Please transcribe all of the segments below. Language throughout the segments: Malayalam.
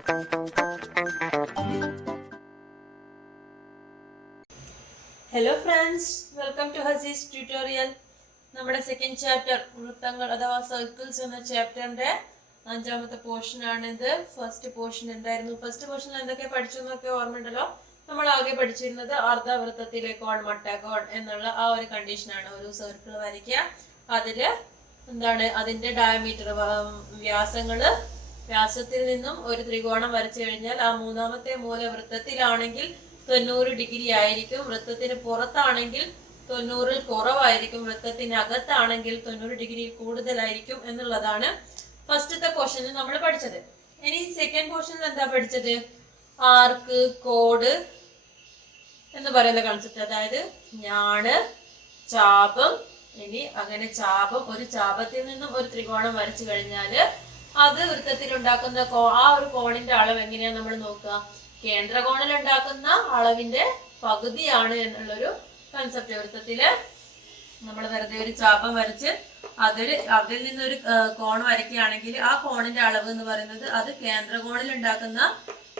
Hello friends, welcome to Hazi's tutorial. നമ്മുടെ സെക്കൻഡ് ചാപ്റ്റർ വൃത്തങ്ങൾ അഥവാ സർക്കിൾസ് എന്ന ചാപ്റ്ററിന്റെ അഞ്ചാമത്തെ പോർഷൻ ആണിത്. ഫസ്റ്റ് പോർഷൻ എന്തായിരുന്നു? ഫസ്റ്റ് പോർഷനിൽ എന്തൊക്കെ പഠിച്ചു എന്നൊക്കെ ഓർമ്മയുണ്ടല്ലോ. നമ്മൾ ആകെ പഠിച്ചിരുന്നത് അർദ്ധവൃത്തത്തിലെ കോൺ മട്ടകോൺ എന്നുള്ള ആ ഒരു കണ്ടീഷനാണ്. ഒരു സർക്കിൾ വരയ്ക്കുക, അതില് എന്താണ് അതിന്റെ ഡയമീറ്റർ വ്യാസത്തിൽ നിന്നും ഒരു ത്രികോണം വരച്ചു കഴിഞ്ഞാൽ ആ മൂന്നാമത്തെ മൂല വൃത്തത്തിലാണെങ്കിൽ 90 ഡിഗ്രി ആയിരിക്കും. വൃത്തത്തിന് പുറത്താണെങ്കിൽ 90-ൽ കുറവായിരിക്കും. വൃത്തത്തിനകത്താണെങ്കിൽ 90 ഡിഗ്രിയിൽ കൂടുതലായിരിക്കും എന്നുള്ളതാണ് ഫസ്റ്റത്തെ പോർഷനിൽ നമ്മൾ പഠിച്ചത്. ഇനി സെക്കൻഡ് പോർഷനിൽ എന്താ പഠിച്ചത്? ആർക്ക്, കോഡ് എന്ന് പറയുന്ന കൺസെപ്റ്റ്. അതായത് ഞാണ്, ചാപം. ഇനി അങ്ങനെ ഒരു ചാപത്തിൽ നിന്നും ഒരു ത്രികോണം വരച്ചു കഴിഞ്ഞാല് അത് വൃത്തത്തിൽ ഉണ്ടാക്കുന്ന ആ ഒരു കോണിന്റെ അളവ് എങ്ങനെയാ നമ്മൾ നോക്കുക? കേന്ദ്രകോണിൽ ഉണ്ടാക്കുന്ന അളവിന്റെ പകുതിയാണ് എന്നുള്ളൊരു കൺസെപ്റ്റ്. വൃത്തത്തില് നമ്മൾ വെറുതെ ഒരു ചാപം വരച്ച് അതിൽ നിന്നൊരു കോൺ വരയ്ക്കുകയാണെങ്കിൽ ആ കോണിന്റെ അളവ് എന്ന് പറയുന്നത് അത് കേന്ദ്രകോണിൽ ഉണ്ടാക്കുന്ന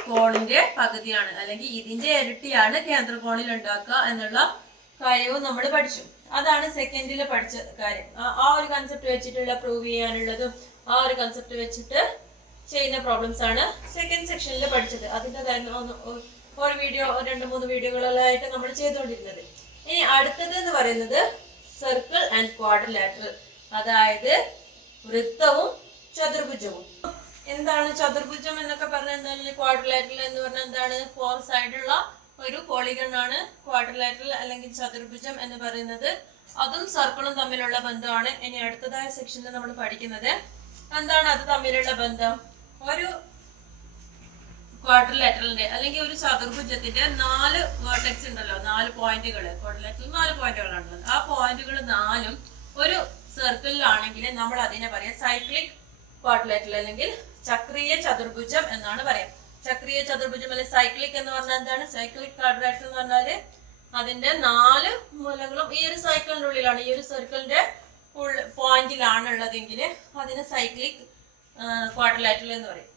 കോണിന്റെ പകുതിയാണ്, അല്ലെങ്കിൽ ഇതിന്റെ ഇരട്ടിയാണ് കേന്ദ്രകോണിൽ ഉണ്ടാക്കുക എന്നുള്ള കാര്യവും നമ്മൾ പഠിച്ചു. അതാണ് സെക്കൻഡിൽ പഠിച്ച കാര്യം. ആ ഒരു കൺസെപ്റ്റ് വെച്ചിട്ടുള്ള പ്രൂവ് ചെയ്യാനുള്ളതും ആ ഒരു കൺസെപ്റ്റ് വെച്ചിട്ട് ചെയ്യുന്ന പ്രോബ്ലംസ് ആണ് സെക്കൻഡ് സെക്ഷനിൽ പഠിച്ചത്. അതിന്റെ ഒരു വീഡിയോ 2-3 വീഡിയോകളായിട്ട് നമ്മൾ ചെയ്തുകൊണ്ടിരുന്നത്. ഇനി അടുത്തത് എന്ന് പറയുന്നത് സർക്കിൾ ആൻഡ് ക്വാഡ്രിലാറ്ററൽ, അതായത് വൃത്തവും ചതുർഭുജവും. എന്താണ് ചതുർഭുജം എന്നൊക്കെ പറഞ്ഞാൽ എന്താണ്? ക്വാഡ്രിലാറ്ററൽ എന്ന് പറഞ്ഞാൽ എന്താണ്? 4 സൈഡുള്ള ഒരു പോളിഗൺ ആണ് ക്വാഡ്രിലാറ്ററൽ അല്ലെങ്കിൽ ചതുർഭുജം എന്ന് പറയുന്നത്. അതും സർക്കിളും തമ്മിലുള്ള ബന്ധമാണ്. ഇനി അടുത്തതായ സെക്ഷനിൽ നമ്മൾ പഠിക്കുന്നത് എന്താണ് അത് തമ്മിലുള്ള ബന്ധം. ഒരു ക്വാഡ്രിലാറ്ററലിന്റെ അല്ലെങ്കിൽ ഒരു ചതുർഭുജത്തിന്റെ 4 വേർട്ടെക്സ് ഉണ്ടല്ലോ, 4 പോയിന്റുകൾ. ക്വാഡ്രിലാറ്ററൽ 4 പോയിന്റുകളാണുള്ളത്. ആ പോയിന്റുകൾ 4ഉം ഒരു സർക്കിളിലാണെങ്കിൽ നമ്മൾ അതിനെ പറയാം സൈക്ലിക് ക്വാഡ്രിലാറ്ററൽ അല്ലെങ്കിൽ ചക്രീയ ചതുർഭുജം എന്നാണ് പറയാം. ചക്രീയ ചതുർഭുജം അല്ലെങ്കിൽ സൈക്ലിക് എന്ന് പറഞ്ഞാൽ എന്താണ്? സൈക്ലിക് ക്വാഡ്രിലാറ്ററൽ എന്ന് പറഞ്ഞാല് അതിന്റെ 4 മൂലകളും ഈ ഒരു സൈക്കിളിന്റെ ഉള്ളിലാണ്, ഈ ഒരു സർക്കിളിന്റെ പോയിന്റിലാണ് ഉള്ളതെങ്കിൽ അതിന് സൈക്ലിക് ക്വാഡ്രിലാറ്ററൽ എന്ന് പറയും.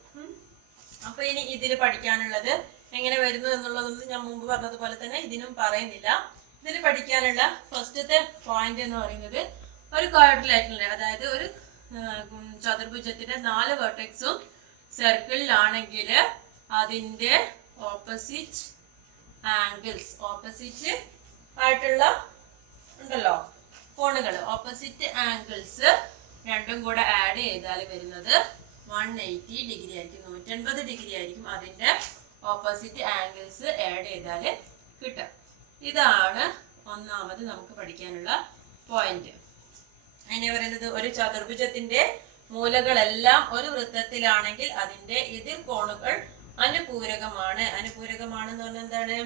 അപ്പൊ ഇനി ഇതിൽ പഠിക്കാനുള്ളത് എങ്ങനെ വരുന്നു എന്നുള്ളതൊന്നും ഞാൻ മുമ്പ് പറഞ്ഞതുപോലെ തന്നെ ഇതിനും പറയുന്നില്ല. ഇതിൽ പഠിക്കാനുള്ള ഫസ്റ്റത്തെ പോയിന്റ് എന്ന് പറയുന്നത് ഒരു ക്വാഡ്രിലാറ്ററലിന്റെ, അതായത് ഒരു ചതുർഭുജത്തിന്റെ 4 വെർട്ടെക്സും സർക്കിളിലാണെങ്കിൽ അതിന്റെ ഓപ്പോസിറ്റ് ആംഗിൾസ്, ഓപ്പോസിറ്റ് ആയിട്ടുള്ള ഉണ്ടല്ലോ കോണുകൾ, ഓപ്പോസിറ്റ് ആംഗിൾസ് രണ്ടും കൂടെ ആഡ് ചെയ്താൽ വരുന്നത് 180 ഡിഗ്രി ആയിരിക്കും, 180 ഡിഗ്രി ആയിരിക്കും. അതിന്റെ ഓപ്പോസിറ്റ് ആംഗിൾസ് ആഡ് ചെയ്താൽ കിട്ടും. ഇതാണ് ഒന്നാമത് നമുക്ക് പഠിക്കാനുള്ള പോയിന്റ്. അതിനെ പറയുന്നത് ഒരു ചതുർഭുജത്തിന്റെ മൂലകളെല്ലാം ഒരു വൃത്തത്തിലാണെങ്കിൽ അതിന്റെ എതിർ കോണുകൾ അനുപൂരകമാണ്. അനുപൂരകമാണെന്ന് പറഞ്ഞാൽ എന്താണ്?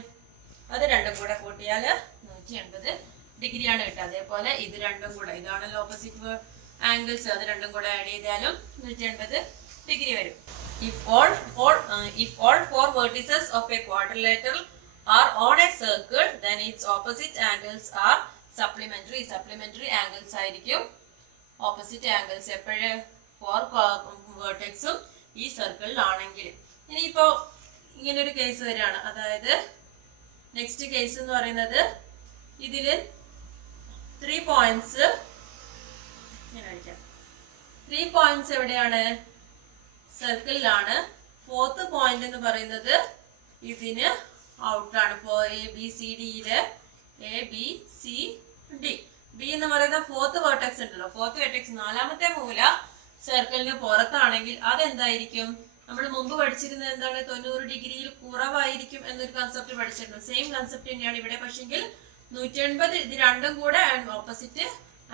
അത് രണ്ടും കൂടെ കൂട്ടിയാൽ 180 ഡിഗ്രിയാണ് കിട്ടുക. അതേപോലെ ഇത് രണ്ടും കൂടെ, ഇതാണല്ലോ ഓപ്പോസിറ്റ് ആംഗിൾസ്, അത് രണ്ടും കൂടെ ആഡ് ചെയ്താലും 180 ഡിഗ്രി വരും. If all 4 vertices of a quadrilateral are on a circle, then its opposite angles are supplementary. Supplementary angles ആയിരിക്കും ഓപ്പോസിറ്റ് ആംഗിൾസ് എപ്പോഴും 4 വേർട്ടെക്സും ഈ സർക്കിളിലാണെങ്കിൽ. ഇനിയിപ്പോ ഇങ്ങനൊരു കേസ് വരികയാണ്. അതായത് നെക്സ്റ്റ് കേസ് എന്ന് പറയുന്നത് ഇതില് 3 പോയിന്റ്സ് 3 പോയിന്റ്സ് എവിടെയാണ്? സർക്കിളിലാണ്. 4th പോയിന്റ് എന്ന് പറയുന്നത് ഇതിന് ഔട്ടാണ്. ABCDയില് ABCD ബി എന്ന് പറയുന്ന 4th വെർട്ടെക്സ് ഉണ്ടല്ലോ, 4th വെർട്ടെക്സ് 4ാമത്തെ മൂല സർക്കിളിന് പുറത്താണെങ്കിൽ അതെന്തായിരിക്കും? നമ്മൾ മുമ്പ് പഠിച്ചിരുന്നത് എന്താണ്? 90 ഡിഗ്രിയിൽ കുറവായിരിക്കും എന്നൊരു കൺസെപ്റ്റ് പഠിച്ചിരുന്നു. സെയിം കൺസെപ്റ്റ് തന്നെയാണ് ഇവിടെ. പക്ഷെങ്കിൽ 180 ഇത് രണ്ടും കൂടെ ഓപ്പോസിറ്റ്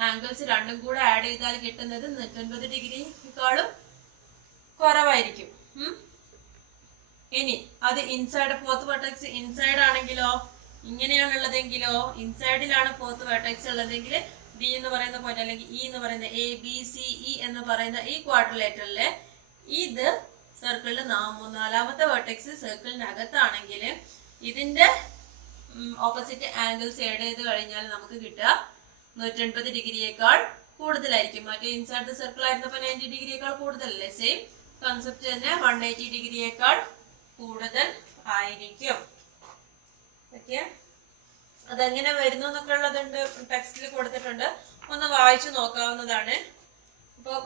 ആംഗിൾസ് രണ്ടും കൂടെ ആഡ് ചെയ്താൽ കിട്ടുന്നത് 180 ഡിഗ്രിക്കാളും കുറവായിരിക്കും. ഇനി അത് ഇൻസൈഡ് 4th വെർട്ടെക്സ് ഇൻസൈഡ് ആണെങ്കിലോ, ഇങ്ങനെയാണുള്ളതെങ്കിലോ, ഇൻസൈഡിലാണ് 4th വെർട്ടെക്സ് ഉള്ളതെങ്കിൽ ഡി എന്ന് പറയുന്ന പോയിന്റ് അല്ലെങ്കിൽ ഇ എന്ന് പറയുന്ന ABCE എന്ന് പറയുന്ന ഈ ക്വാഡ്രിലാറ്ററലിലെ ഇത് സർക്കിളിൽ 4ാമത്തെ വെർട്ടെക്സ് സർക്കിളിനകത്താണെങ്കിൽ ഇതിന്റെ ഓപ്പോസിറ്റ് ആംഗിൾസ് ആഡ് ചെയ്ത് കഴിഞ്ഞാൽ നമുക്ക് കിട്ടുക 180 ഡിഗ്രിയേക്കാൾ കൂടുതലായിരിക്കും. മറ്റേ ഇൻസൈഡ് ദ സർക്കിൾ ആയിരുന്നപ്പോൾ 90 ഡിഗ്രിയേക്കാൾ കൂടുതലല്ലേ? സെയിം കൺസെപ്റ്റ് തന്നെ 180 ഡിഗ്രിയേക്കാൾ കൂടുതൽ ആയിരിക്കും. ഓക്കെ, അതെങ്ങനെ വരുന്നു എന്നൊക്കെ ഉള്ളതുണ്ട്, ടെക്സ്റ്റിൽ കൊടുത്തിട്ടുണ്ട്, ഒന്ന് വായിച്ചു നോക്കാവുന്നതാണ്. അപ്പോൾ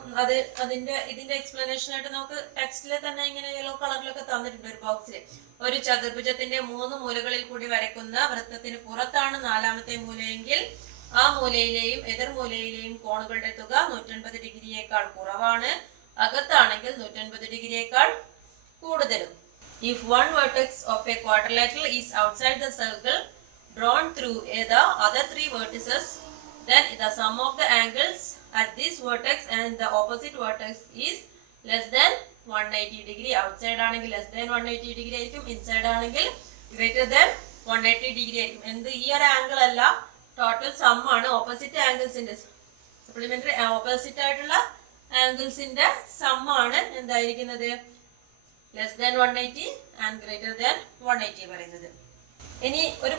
ഇതിന്റെ എക്സ്പ്ലനേഷൻ ആയിട്ട് നമുക്ക് ടെക്സ്റ്റിൽ തന്നെ ഇങ്ങനെ യെല്ലോ കളറിലൊക്കെ തന്നിട്ടുണ്ട് ഒരു ബോക്സിൽ. ഒരു ചതുർഭുജത്തിന്റെ 3 മൂലകളിൽ കൂടി വരയ്ക്കുന്ന വൃത്തത്തിന് പുറത്താണ് 4ാമത്തെ മൂലയെങ്കിൽ ആ മൂലയിലെയും എതിർമൂലയിലെയും കോണുകളുടെ തുക 180 ഡിഗ്രിയേക്കാൾ കുറവാണ്. അകത്താണെങ്കിൽ 180 ഡിഗ്രിയേക്കാൾ കൂടുതലും. If one vertex of a quadrilateral is outside the circle drawn through the other 3 vertices, then the sum of the angles at this vertex and the opposite vertex is less than 180 degree. Outside ആണെങ്കിൽ less than 180 degree ആയിരിക്കും, inside ആണെങ്കിൽ greater than 180 degree ആയിരിക്കും. എന്ത് ഈ ഒരു ആംഗിൾ അല്ല, ടോട്ടൽ സം ആണ്. ഓപ്പോസിറ്റ് ആംഗിൾസിന്റെ സപ്ലിമെന്ററി ഓപ്പോസിറ്റ് ആയിട്ടുള്ള ആംഗിൾസിന്റെ സം ആണ് എന്തായിരിക്കുന്നത്, less than 180 and greater than 180 പറയുന്നത്. ഇനി ഒരു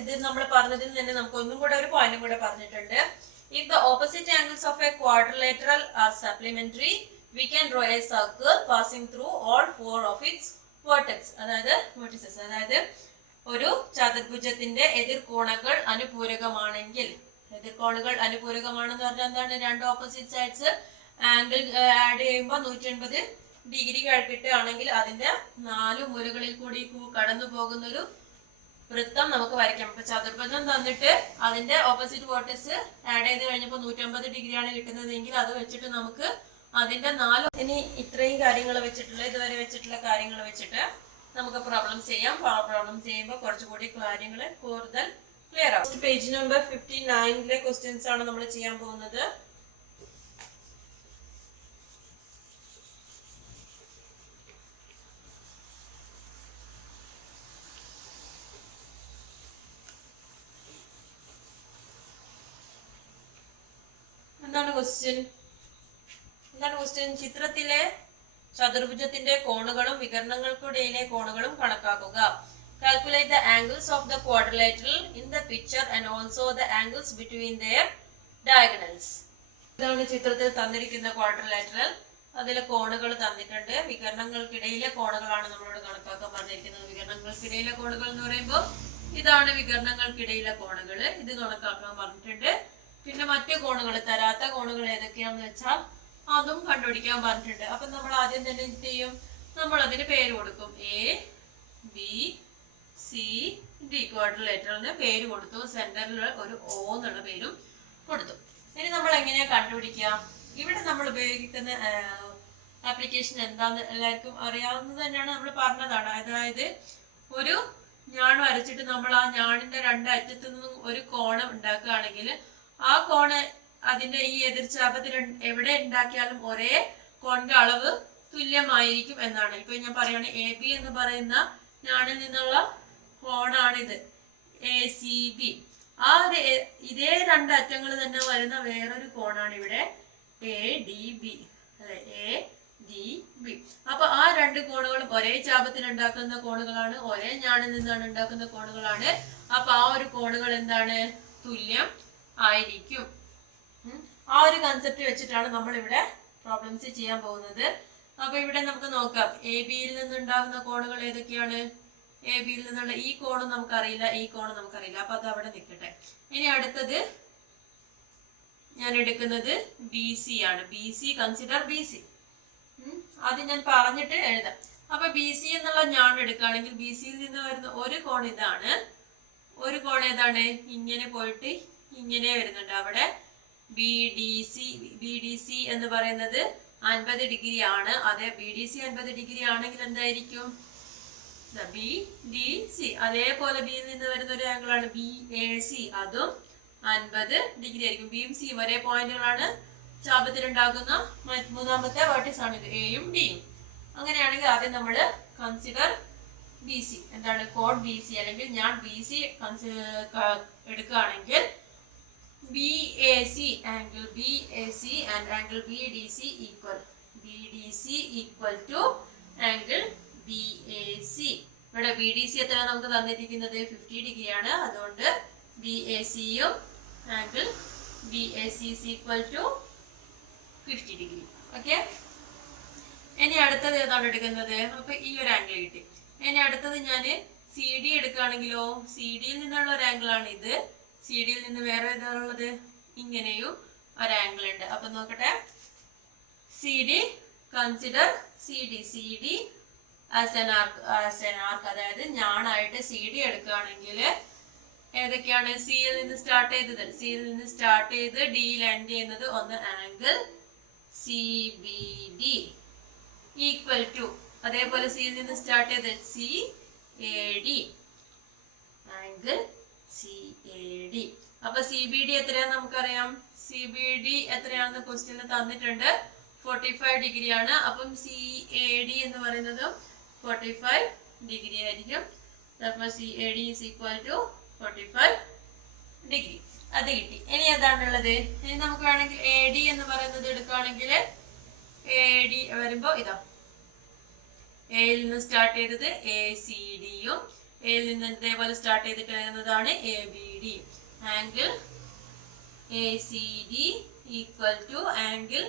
ഇത് നമ്മൾ പറഞ്ഞതിൽ തന്നെ നമുക്ക് ഒന്നും കൂടെ ഒരു പോയിന്റും കൂടെ പറഞ്ഞിട്ടുണ്ട്. If the opposite angles of a quadrilateral are supplementary, we can draw a circle passing through all 4 of its vertex. vertices. അതായത് ഒരു ചതുർഭുജത്തിന്റെ എതിർകോണുകൾ അനുപൂരകമാണെങ്കിൽ, എതിർകോണുകൾ അനുപൂരകമാണെന്ന് പറഞ്ഞാൽ എന്താണ്, 2 ഓപ്പോസിറ്റ് സൈഡ്സ് ആംഗിൾ ആഡ് ചെയ്യുമ്പോൾ 180 ഡിഗ്രി കിട്ടുകയാണെങ്കിൽ അതിന്റെ 4 മൂലകളിൽ കൂടി കടന്നു പോകുന്ന ഒരു വൃത്തം നമുക്ക് വരയ്ക്കാം. ഇപ്പൊ ചതുർഭുജം തന്നിട്ട് അതിന്റെ ഓപ്പോസിറ്റ് വേർട്ടസ് ആഡ് ചെയ്ത് കഴിഞ്ഞപ്പോൾ 180 ഡിഗ്രിയാണ് കിട്ടുന്നതെങ്കിൽ അത് വെച്ചിട്ട് നമുക്ക് അതിന്റെ 4 ഇനി ഇത്രയും കാര്യങ്ങൾ വെച്ചിട്ടുള്ള ഇതുവരെ വെച്ചിട്ടുള്ള കാര്യങ്ങൾ വെച്ചിട്ട് നമുക്ക് പ്രോബ്ലംസ് ചെയ്യാം. പ്രോബ്ലംസ് ചെയ്യുമ്പോൾ കുറച്ചുകൂടി കാര്യങ്ങൾ കൂടുതൽ ക്ലിയർ ആവും. പേജ് നമ്പർ 59 ക്വസ്റ്റ്യൻസ് ആണ് നമ്മൾ ചെയ്യാൻ പോകുന്നത്. എന്താണ് ക്വസ്റ്റ്യൻ? ചിത്രത്തിലെ ചതുർഭുജത്തിന്റെ കോണുകളും വികരണങ്ങൾക്കിടയിലെ കോണുകളും കണക്കാക്കുക. Calculate the angles of the quadrilateral in the picture and also the angles between their diagonals. ഇതാണ് ചിത്രത്തിൽ തന്നിരിക്കുന്ന ക്വാഡ്രിലാറ്ററൽ. അതിലെ കോണുകൾ തന്നിട്ടുണ്ട്. വികരണങ്ങൾക്കിടയിലെ കോണുകളാണ് നമ്മളോട് കണക്കാക്കാൻ പറഞ്ഞിരിക്കുന്നത്. വികരണങ്ങൾക്കിടയിലെ കോണുകൾ എന്ന് പറയുമ്പോൾ ഇതാണ് വികരണങ്ങൾക്കിടയിലെ കോണുകൾ, ഇത് കണക്കാക്കാൻ പറഞ്ഞിട്ടുണ്ട്. പിന്നെ മറ്റു കോണുകൾ, തരാത്ത കോണുകൾ ഏതൊക്കെയാണെന്ന് വെച്ചാൽ അതും കണ്ടുപിടിക്കാൻ പറഞ്ഞിട്ടുണ്ട്. അപ്പൊ നമ്മൾ ആദ്യം തന്നെ എന്ത് ചെയ്യും, നമ്മൾ അതിന് പേര് കൊടുക്കും. ABCD ക്വാഡ്രിലേറ്ററിന് പേര് കൊടുത്തു. സെന്ററിൽ ഒരു O എന്നുള്ള പേരും കൊടുത്തു. ഇനി നമ്മൾ എങ്ങനെയാ കണ്ടുപിടിക്കുക? ഇവിടെ നമ്മൾ ഉപയോഗിക്കുന്ന ആപ്ലിക്കേഷൻ എന്താന്ന് എല്ലാവർക്കും അറിയാവുന്നത് തന്നെയാണ്, നമ്മൾ പറഞ്ഞതാണ്. അതായത് ഒരു ഞാൺ വരച്ചിട്ട് നമ്മൾ ആ ഞാണിന്റെ 2 അറ്റത്തു നിന്നും ഒരു കോണം ഉണ്ടാക്കുകയാണെങ്കിൽ ആ കോണ് അതിന്റെ ഈ എതിർചാപത്തിൽ എവിടെ ഉണ്ടാക്കിയാലും ഒരേ കോണിന്റെ അളവ് തുല്യമായിരിക്കും എന്നാണ്. ഇപ്പൊ ഞാൻ പറയുകയാണ് AB എന്ന് പറയുന്ന ഞാണിൽ നിന്നുള്ള കോണാണിത് ACB. ഇതേ 2 അറ്റങ്ങൾ തന്നെ വരുന്ന വേറൊരു കോണാണ് ഇവിടെ ADB അല്ലെ, ADB. അപ്പൊ ആ 2 കോണുകളും ഒരേ ചാപത്തിൽ ഉണ്ടാക്കുന്ന കോണുകളാണ്, ഒരേ ഞാണിൽ നിന്നാണ് ഉണ്ടാക്കുന്ന കോണുകളാണ്. അപ്പൊ ആ ഒരു കോണുകൾ എന്താണ്, തുല്യം ആയിരിക്കും. ആ ഒരു കൺസെപ്റ്റ് വെച്ചിട്ടാണ് നമ്മൾ ഇവിടെ പ്രോബ്ലംസ് ചെയ്യാൻ പോകുന്നത്. അപ്പൊ ഇവിടെ നമുക്ക് നോക്കാം, ABയിൽ നിന്നുണ്ടാകുന്ന കോണുകൾ ഏതൊക്കെയാണ്. ABയിൽ നിന്നുള്ള ഈ കോണും നമുക്കറിയില്ല, ഈ കോണും നമുക്കറിയില്ല. അപ്പൊ അത് അവിടെ നിൽക്കട്ടെ. ഇനി അടുത്തത് ഞാൻ എടുക്കുന്നത് BC ആണ്. BC consider BC. അത് ഞാൻ പറഞ്ഞിട്ട് എഴുതാം. അപ്പൊ BC എന്നുള്ള ഞാൻ എടുക്കുകയാണെങ്കിൽ BCയിൽ നിന്ന് വരുന്ന ഒരു കോൺ ഇതാണ്. ഒരു കോൺ ഏതാണ്, ഇങ്ങനെ പോയിട്ട് ഇങ്ങനെ വരുന്നുണ്ട്. അവിടെ BDC എന്ന് പറയുന്നത് 50 ഡിഗ്രി ആണ്. അതെ, BDC 50 ഡിഗ്രി ആണെങ്കിൽ എന്തായിരിക്കും, BDC. അതേപോലെ ബിയിൽ നിന്ന് വരുന്ന ഒരു ആംഗിൾ ആണ് BAC, അതും 50 ഡിഗ്രി ആയിരിക്കും. ബിയും സിയും ഒരേ പോയിന്റുകളാണ്. ചാപത്തിൽ ഉണ്ടാക്കുന്ന 3ാമത്തെ വേർട്ടിക്സ് ആണ് ഇത്, എയും ഡിയും. അങ്ങനെയാണെങ്കിൽ ആദ്യം നമ്മൾ കൺസിഡർ BC. എന്താണ്, കോഡ് BC അല്ലെങ്കിൽ ഞാൻ BC എടുക്കുകയാണെങ്കിൽ BAC angle BAC and angle BDC equal. BDC equal to angle BAC. ഇവിടെ BDC എത്ര നമുക്ക് തന്നിരിക്കുന്നത്, 50 ഡിഗ്രി ആണ്. അതുകൊണ്ട് BACയും angle BAC is equal to 50 degree. Okay, ഇനി അടുത്തത് ഏതാണ് എടുക്കുന്നത്? അപ്പൊ ഈ ഒരു ആംഗിൾ കിട്ടി. ഇനി അടുത്തത് ഞാൻ സി ഡി എടുക്കുകയാണെങ്കിലോ, സി ഡിയിൽ നിന്നുള്ള ഒരു ആംഗിൾ ആണ് ഇത്. സി ഡിയിൽ നിന്ന് വേറെ ഏതാണുള്ളത്? ഇങ്ങനെയും ഒരു ആംഗിൾ ഉണ്ട്. അപ്പൊ നോക്കട്ടെ, C D, consider C D, C D as an arc, അതായത് ഞാനായിട്ട് സി ഡി എടുക്കുകയാണെങ്കിൽ ഏതൊക്കെയാണ്? സിയിൽ നിന്ന് സ്റ്റാർട്ട് ചെയ്തത്, സിയിൽ നിന്ന് സ്റ്റാർട്ട് ചെയ്ത് ഡിയിൽ എൻഡ് ചെയ്യുന്നത് ഒന്ന് angle C B D equal to, അതേപോലെ സിയിൽ നിന്ന് സ്റ്റാർട്ട് ചെയ്ത് C A D, angle C A D. അപ്പൊ സി ബി ഡി എത്രയാണെന്ന് നമുക്കറിയാം. സി ബി ഡി എത്രയാണെന്ന് ക്വസ്റ്റ്യനിൽ തന്നിട്ടുണ്ട്, 45 ഡിഗ്രി ആണ്. അപ്പം സി എ ഡി എന്ന് പറയുന്നത് 45 ഡിഗ്രി ആയിരിക്കും. അപ്പോൾ C A D is equal to 45 degree. അത് കിട്ടി. ഇനി ഏതാണുള്ളത്? ഇനി നമുക്ക് വേണമെങ്കിൽ എ ഡി എന്ന് പറയുന്നത് എടുക്കുകയാണെങ്കിൽ എ ഡി വരുമ്പോ ഇതാ, എയിൽ നിന്ന് സ്റ്റാർട്ട് ചെയ്തത് എ സി ഡിയും, എയിൽ നിന്ന് ഇതേപോലെ സ്റ്റാർട്ട് ചെയ്തിട്ട് വരുന്നതാണ് A B D. Angle A C D equal to angle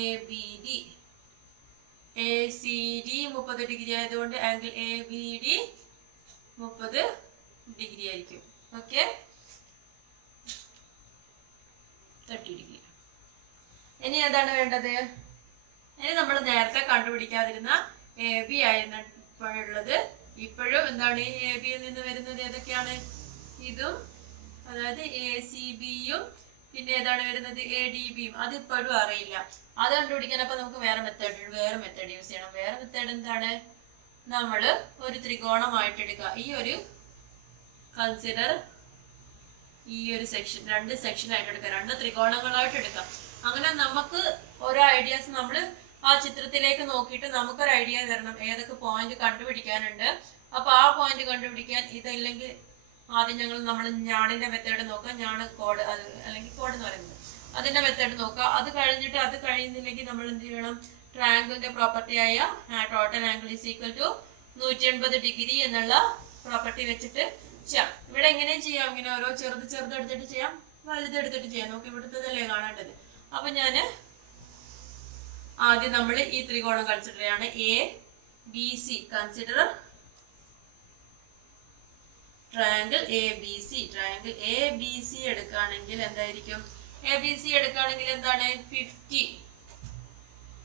A B D. A C D 30 degree ആയതുകൊണ്ട് angle A B D 30 degree ആയിരിക്കും. Okay, 30 degree. ഇനി ഏതാണ് വേണ്ടത്? ഇനി നമ്മൾ നേരത്തെ കണ്ടുപിടിക്കാതിരുന്ന എ ബി ആയിരുന്നു ഇപ്പോഴുള്ളത്. ഇപ്പോഴും എന്താണ് എ ബിയിൽ നിന്ന് വരുന്നത്? ഏതൊക്കെയാണ്? ഇതും, അതായത് എ സി ബിയും, പിന്നെ ഏതാണ് വരുന്നത്? എ ഡി ബിയും. അത് ഇപ്പോഴും അറിയില്ല. അത് കണ്ടുപിടിക്കാൻ അപ്പൊ നമുക്ക് വേറെ മെത്തേഡ് യൂസ് ചെയ്യണം. വേറെ മെത്തേഡ് എന്താണ്? നമ്മൾ ഒരു ത്രികോണമായിട്ട് എടുക്കുക. ഈ ഒരു കൺസിഡർ ഈ ഒരു സെക്ഷൻ, 2 സെക്ഷൻ ആയിട്ട് എടുക്കുക, 2 ത്രികോണങ്ങളായിട്ട് എടുക്കാം. അങ്ങനെ നമുക്ക് ഓരോ ഐഡിയാസ് നമ്മൾ ആ ചിത്രത്തിലേക്ക് നോക്കിയിട്ട് നമുക്കൊരു ഐഡിയ തരണം ഏതൊക്കെ പോയിന്റ് കണ്ടുപിടിക്കാനുണ്ട്. അപ്പൊ ആ പോയിന്റ് കണ്ടുപിടിക്കാൻ ഇതല്ലെങ്കിൽ ആദ്യം നമ്മൾ ഞാണിന്റെ മെത്തേഡ് നോക്കാം. ഞാണ് കോഡ് അല്ലെങ്കിൽ കോഡ് എന്ന് പറയുന്നത് അതിന്റെ മെത്തേഡ് നോക്കുക. അത് കഴിഞ്ഞിട്ട് അത് കഴിയുന്നില്ലെങ്കിൽ നമ്മൾ എന്ത് ചെയ്യണം? ട്രയാങ്കിളിന്റെ പ്രോപ്പർട്ടി ആയ total angle is equal to 180 degree എന്നുള്ള പ്രോപ്പർട്ടി വെച്ചിട്ട് ചെയ്യാം. ഇവിടെ എങ്ങനെയും ചെയ്യാം, ഇങ്ങനെ ഓരോ ചെറുത് എടുത്തിട്ട് ചെയ്യാം, വലുത് എടുത്തിട്ട് ചെയ്യാം. നമുക്ക് ഇവിടുത്തതല്ലേ കാണേണ്ടത്. അപ്പൊ ഞാന് ആദ്യം നമ്മൾ ഈ ത്രികോണം കൺസിഡർ ചെയ്യാണ്. A B C, consider triangle A B C. Triangle A B C എടുക്കുകയാണെങ്കിൽ എന്തായിരിക്കും? എ ബി സി എടുക്കുകയാണെങ്കിൽ എന്താണ്? 50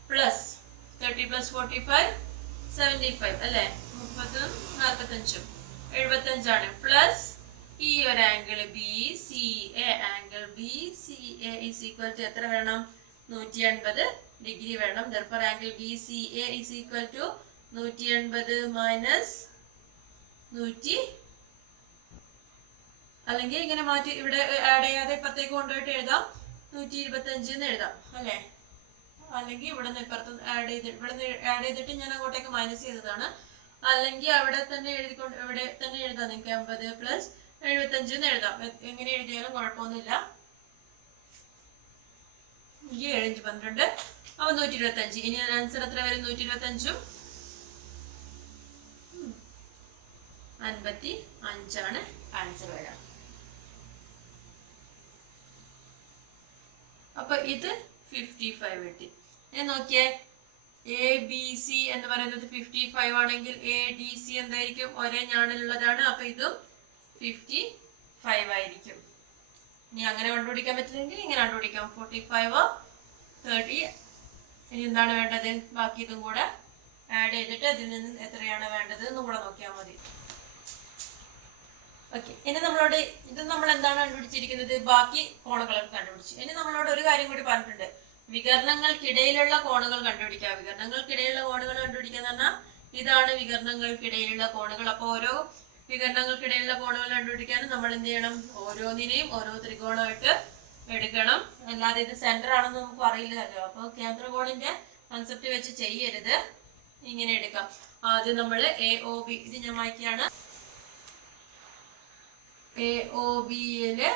പ്ലസ് 30 പ്ലസ് 45 75 അല്ലെ? 30 45 75 ആണ്. പ്ലസ് ഈ ഒരു angle B C A, angle B C A is equal to എത്ര വേണം? 180 ഡിഗ്രി വേണം. therefore angle B C A is equal to 180 minus 100, അല്ലെങ്കിൽ ഇങ്ങനെ മാറ്റി ഇവിടെ ആഡ് ചെയ്യാതെ ഇപ്പുറത്തേക്ക് കൊണ്ടുപോയിട്ട് എഴുതാം, 125 എന്ന് എഴുതാം അല്ലെ? അല്ലെങ്കിൽ ഇവിടെ നിന്ന് ഇപ്പുറത്ത് ആഡ് ചെയ്തിട്ട് ഞാൻ അങ്ങോട്ടേക്ക് മൈനസ് ചെയ്തതാണ്. അല്ലെങ്കിൽ അവിടെ തന്നെ ഇവിടെ തന്നെ എഴുതാം നിങ്ങൾക്ക്. 50 പ്ലസ് 75 എന്ന് എഴുതാം. എങ്ങനെ എഴുതിയാലും കുഴപ്പമൊന്നുമില്ല. 7 12 അപ്പൊ 125. ഇനി ആൻസർ എത്ര വരും? 125ഉം 55 ആണ് ആൻസർ വരാം. അപ്പൊ ഇത് 55 കിട്ടി. നോക്കിയേ, എ ബി സി എന്ന് പറയുന്നത് 55 ആണെങ്കിൽ എ ഡി സി എന്തായിരിക്കും? ഒരേ ഞാണിലുള്ളതാണ്. അപ്പൊ ഇതും 55 ആയിരിക്കും. ഇനി അങ്ങനെ കണ്ടുപിടിക്കാൻ പറ്റില്ലെങ്കിൽ ഇങ്ങനെ കണ്ടുപിടിക്കാം. 45 30. ഇനി എന്താണ് വേണ്ടത്? ബാക്കി ഇതും കൂടെ ആഡ് ചെയ്തിട്ട് അതിൽ നിന്ന് എത്രയാണ് വേണ്ടത് എന്ന് കൂടെ നോക്കിയാൽ മതി. ഓക്കെ, ഇനി ഇത് നമ്മൾ എന്താണ് കണ്ടുപിടിച്ചിരിക്കുന്നത്? ബാക്കി കോണുകളൊക്കെ കണ്ടുപിടിച്ചു. ഇനി നമ്മളോട് ഒരു കാര്യം കൂടി പറഞ്ഞിട്ടുണ്ട്, വികരണങ്ങൾക്കിടയിലുള്ള കോണുകൾ കണ്ടുപിടിക്കുക. വികരണങ്ങൾക്കിടയിലുള്ള കോണുകൾ കണ്ടുപിടിക്കുക എന്ന് പറഞ്ഞാൽ ഇതാണ് വികരണങ്ങൾക്കിടയിലുള്ള കോണുകൾ. അപ്പൊ ഓരോ വികരണങ്ങൾക്കിടയിലുള്ള കോണുകൾ കണ്ടുപിടിക്കാനും നമ്മൾ എന്ത് ചെയ്യണം? ഓരോന്നിനെയും ഓരോ ത്രികോണമായിട്ട് എടുക്കണം. അല്ലാതെ ഇത് സെന്റർ ആണെന്ന് നമുക്ക് അറിയില്ലല്ലോ. അപ്പൊ കേന്ദ്രകോണിന്റെ കൺസെപ്റ്റ് വെച്ച് ചെയ്യരുത്, ഇങ്ങനെ എടുക്കാം. ആദ്യം നമ്മൾ എ ഒ ബി, ഇത് ഞാൻ വായിക്കുകയാണ്. എ ഒ ബിയില്